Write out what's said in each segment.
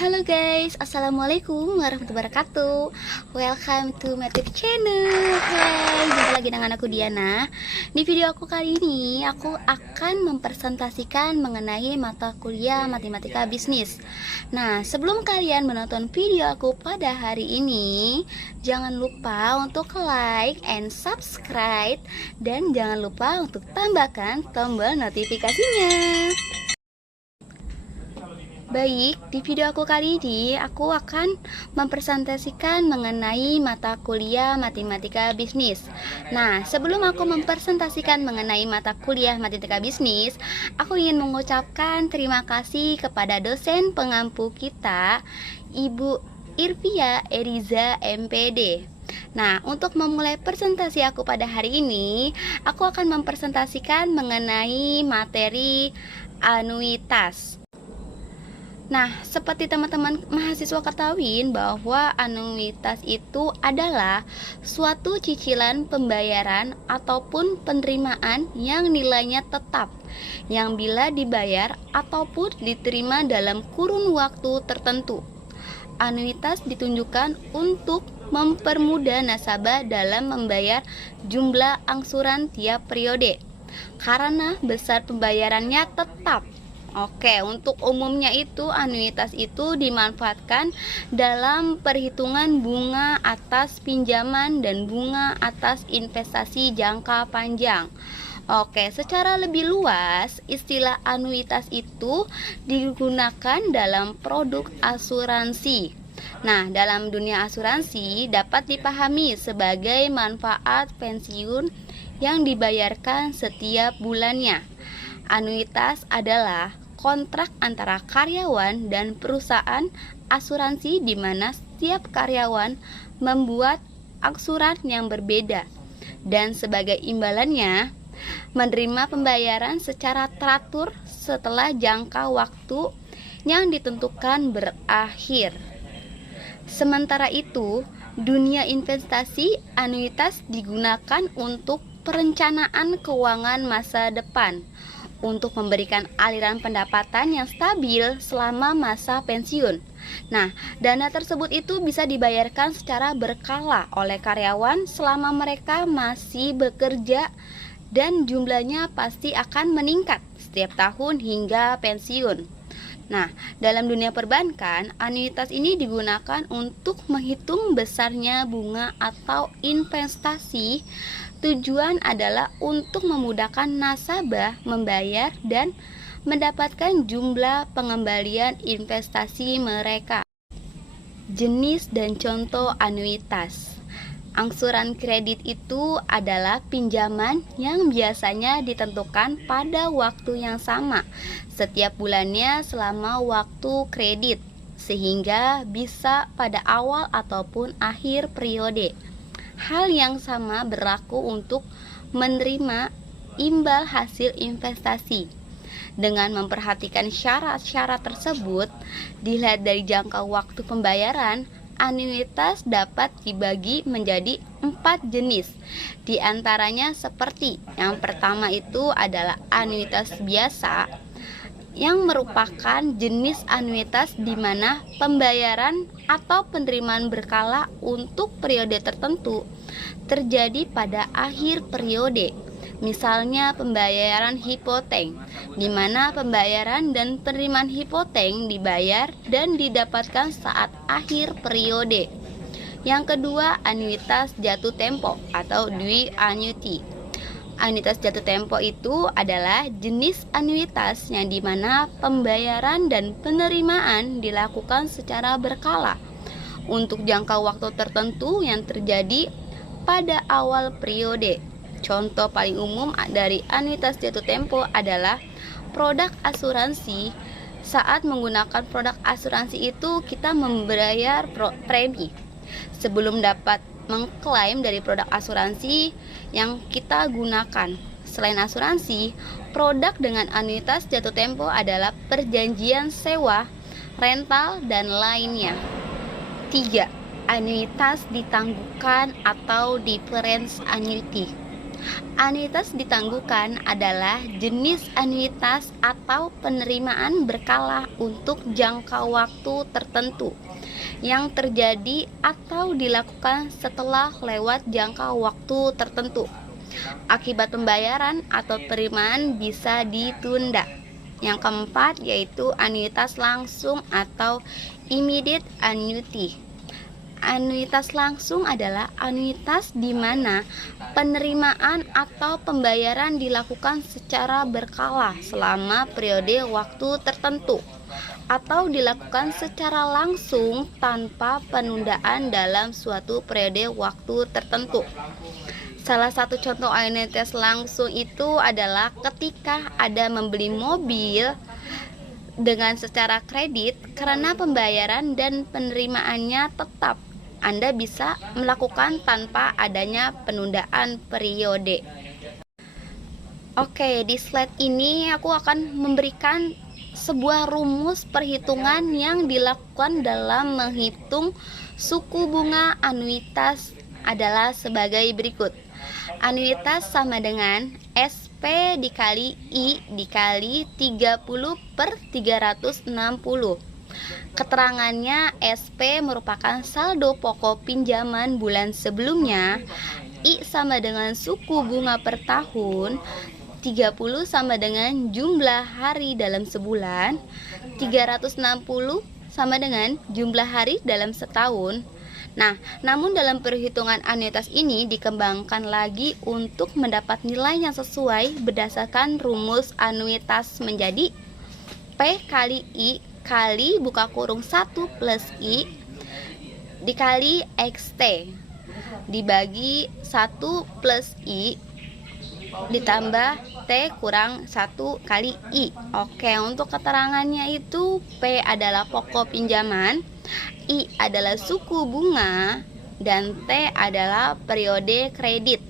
Halo guys, assalamualaikum warahmatullahi wabarakatuh. Welcome to my YouTube channel. Hai, jumpa lagi dengan aku Diana. Di video aku kali ini, aku akan mempresentasikan mengenai mata kuliah matematika bisnis. Nah, sebelum kalian menonton video aku pada hari ini, jangan lupa untuk like and subscribe, dan jangan lupa untuk tambahkan tombol notifikasinya. Baik, di video aku kali ini aku akan mempresentasikan mengenai mata kuliah matematika bisnis. Nah, sebelum aku mempresentasikan mengenai mata kuliah matematika bisnis, aku ingin mengucapkan terima kasih kepada dosen pengampu kita, Ibu Irvia Eriza MPD. Nah, untuk memulai presentasi aku pada hari ini, aku akan mempresentasikan mengenai materi anuitas. Nah, seperti teman-teman mahasiswa ketahui bahwa anuitas itu adalah suatu cicilan pembayaran ataupun penerimaan yang nilainya tetap, yang bila dibayar ataupun diterima dalam kurun waktu tertentu. Anuitas ditunjukkan untuk mempermudah nasabah dalam membayar jumlah angsuran tiap periode, karena besar pembayarannya tetap. Oke, untuk umumnya itu anuitas itu dimanfaatkan dalam perhitungan bunga atas pinjaman dan bunga atas investasi jangka panjang. Oke, secara lebih luas, istilah anuitas itu digunakan dalam produk asuransi. Nah, dalam dunia asuransi dapat dipahami sebagai manfaat pensiun yang dibayarkan setiap bulannya. Anuitas adalah kontrak antara karyawan dan perusahaan asuransi di mana setiap karyawan membuat angsuran yang berbeda dan sebagai imbalannya menerima pembayaran secara teratur setelah jangka waktu yang ditentukan berakhir. Sementara itu, dunia investasi anuitas digunakan untuk perencanaan keuangan masa depan, untuk memberikan aliran pendapatan yang stabil selama masa pensiun. Nah, dana tersebut itu bisa dibayarkan secara berkala oleh karyawan selama mereka masih bekerja, dan jumlahnya pasti akan meningkat setiap tahun hingga pensiun. Nah, dalam dunia perbankan, anuitas ini digunakan untuk menghitung besarnya bunga atau investasi. Tujuan adalah untuk memudahkan nasabah membayar dan mendapatkan jumlah pengembalian investasi mereka. Jenis dan contoh anuitas. Angsuran kredit itu adalah pinjaman yang biasanya ditentukan pada waktu yang sama setiap bulannya selama waktu kredit, sehingga bisa pada awal ataupun akhir periode. Hal yang sama berlaku untuk menerima imbal hasil investasi. Dengan memperhatikan syarat-syarat tersebut, dilihat dari jangka waktu pembayaran, anuitas dapat dibagi menjadi 4 jenis. Di antaranya seperti yang pertama itu adalah anuitas biasa, yang merupakan jenis anuitas di mana pembayaran atau penerimaan berkala untuk periode tertentu terjadi pada akhir periode. Misalnya pembayaran hipotek, di mana pembayaran dan penerimaan hipotek dibayar dan didapatkan saat akhir periode. Yang kedua, anuitas jatuh tempo atau due annuity. Anuitas jatuh tempo itu adalah jenis anuitas yang dimana pembayaran dan penerimaan dilakukan secara berkala untuk jangka waktu tertentu yang terjadi pada awal periode. Contoh paling umum dari anuitas jatuh tempo adalah produk asuransi. Saat menggunakan produk asuransi itu kita membayar premi sebelum dapat mengklaim dari produk asuransi yang kita gunakan. Selain asuransi, produk dengan anuitas jatuh tempo adalah perjanjian sewa, rental, dan lainnya. 3. Anuitas ditangguhkan atau difference annuity. Anuitas ditangguhkan adalah jenis anuitas atau atau penerimaan berkala untuk jangka waktu tertentu yang terjadi atau dilakukan setelah lewat jangka waktu tertentu. Akibat pembayaran atau penerimaan bisa ditunda. Yang keempat yaitu anuitas langsung atau immediate annuity. Anuitas langsung adalah anuitas di mana penerimaan atau pembayaran dilakukan secara berkala selama periode waktu tertentu atau dilakukan secara langsung tanpa penundaan dalam suatu periode waktu tertentu. Salah satu contoh anuitas langsung itu adalah ketika ada membeli mobil dengan secara kredit karena pembayaran dan penerimaannya tetap. Anda bisa melakukan tanpa adanya penundaan periode. Oke, di slide ini aku akan memberikan sebuah rumus perhitungan yang dilakukan dalam menghitung suku bunga anuitas adalah sebagai berikut. Anuitas sama dengan SP dikali I dikali 30/360. Keterangannya, SP merupakan saldo pokok pinjaman bulan sebelumnya, I sama dengan suku bunga per tahun, 30 sama dengan jumlah hari dalam sebulan, 360 sama dengan jumlah hari dalam setahun. Nah, namun dalam perhitungan anuitas ini dikembangkan lagi untuk mendapat nilai yang sesuai berdasarkan rumus anuitas menjadi P kali I kali buka kurung 1 plus I dikali XT dibagi 1 plus I ditambah T kurang 1 kali I. Oke, untuk keterangannya itu P adalah pokok pinjaman, I adalah suku bunga, dan T adalah periode kredit.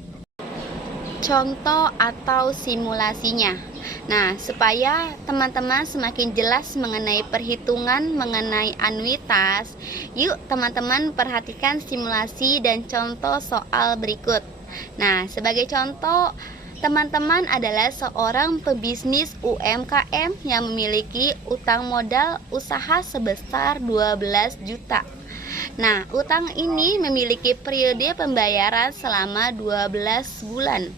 Contoh atau simulasinya. Nah, supaya teman-teman semakin jelas mengenai perhitungan mengenai anuitas, yuk teman-teman perhatikan simulasi dan contoh soal berikut. Nah, sebagai contoh, teman-teman adalah seorang pebisnis UMKM yang memiliki utang modal usaha sebesar 12 juta. Nah, utang ini memiliki periode pembayaran selama 12 bulan.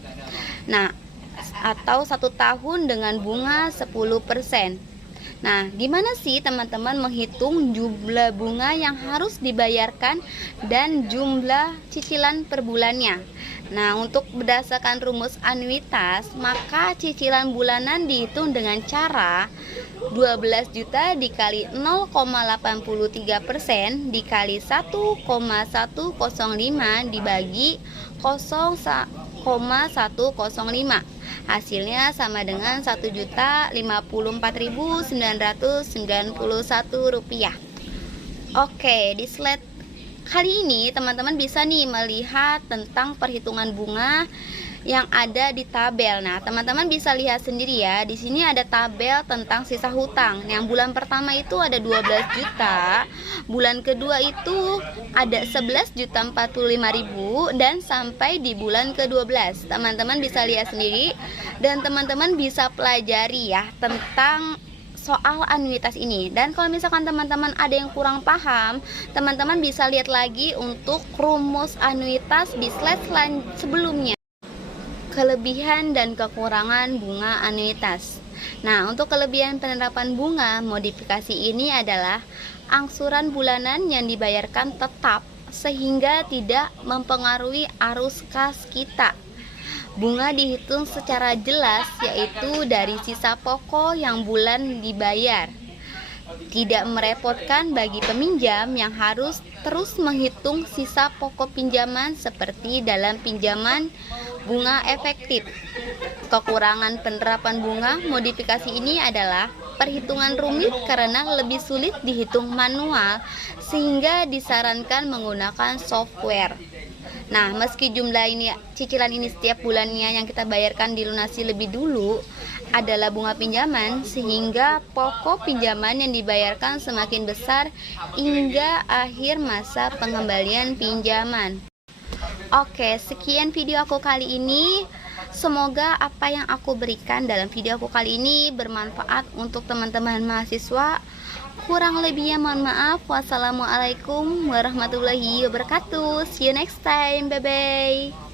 Nah, atau 1 tahun dengan bunga 10%. Nah, gimana sih teman-teman menghitung jumlah bunga yang harus dibayarkan dan jumlah cicilan per bulannya? Nah, untuk berdasarkan rumus anuitas, maka cicilan bulanan dihitung dengan cara 12 juta dikali 0,83% dikali 1,105 dibagi 0,105. Hasilnya sama dengan Rp1.054.991. Oke, di slide kali ini teman-teman bisa nih melihat tentang perhitungan bunga yang ada di tabel. Nah, teman-teman bisa lihat sendiri ya. Di sini ada tabel tentang sisa hutang. Yang bulan pertama itu ada 12 juta. Bulan kedua itu ada 11.045.000 dan sampai di bulan ke-12. Teman-teman bisa lihat sendiri dan teman-teman bisa pelajari ya tentang soal anuitas ini. Dan kalau misalkan teman-teman ada yang kurang paham, teman-teman bisa lihat lagi untuk rumus anuitas di slide sebelumnya. Kelebihan dan kekurangan bunga anuitas. Nah, untuk kelebihan penerapan bunga modifikasi ini adalah angsuran bulanan yang dibayarkan tetap sehingga tidak mempengaruhi arus kas kita. Bunga dihitung secara jelas yaitu dari sisa pokok yang bulan dibayar. Tidak merepotkan bagi peminjam yang harus terus menghitung sisa pokok pinjaman seperti dalam pinjaman bunga efektif. Kekurangan penerapan bunga modifikasi ini adalah perhitungan rumit karena lebih sulit dihitung manual sehingga disarankan menggunakan software. Nah, meski jumlah ini cicilan ini setiap bulannya yang kita bayarkan dilunasi lebih dulu adalah bunga pinjaman, sehingga pokok pinjaman yang dibayarkan semakin besar hingga akhir masa pengembalian pinjaman. Oke, sekian video aku kali ini. Semoga apa yang aku berikan dalam video aku kali ini bermanfaat untuk teman-teman mahasiswa. Kurang lebihnya mohon maaf. Wassalamualaikum warahmatullahi wabarakatuh. See you next time. Bye bye.